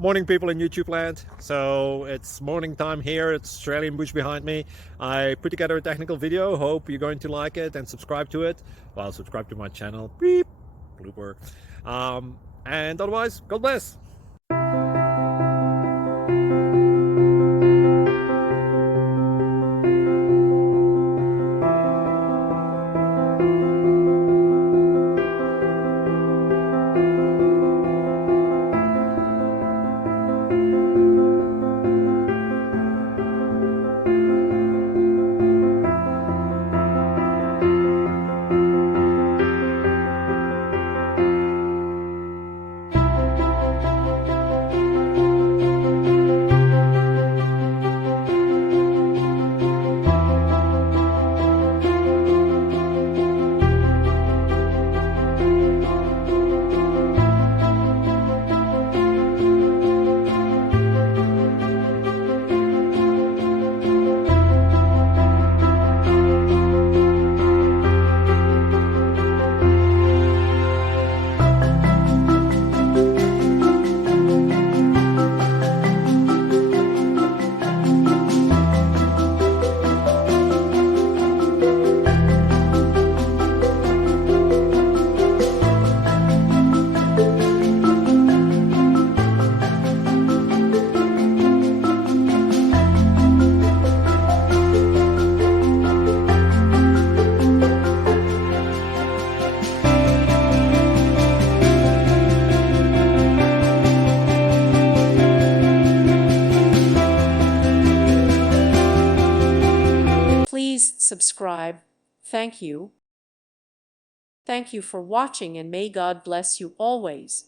Morning, people in YouTube land. So it's morning time here. It's Australian bush behind me. I put together a technical video. Hope you're going to like it and subscribe to it. Well, subscribe to my channel. Beep. Blooper. And otherwise, God bless. Please subscribe. Thank you. Thank you for watching, and may God bless you always.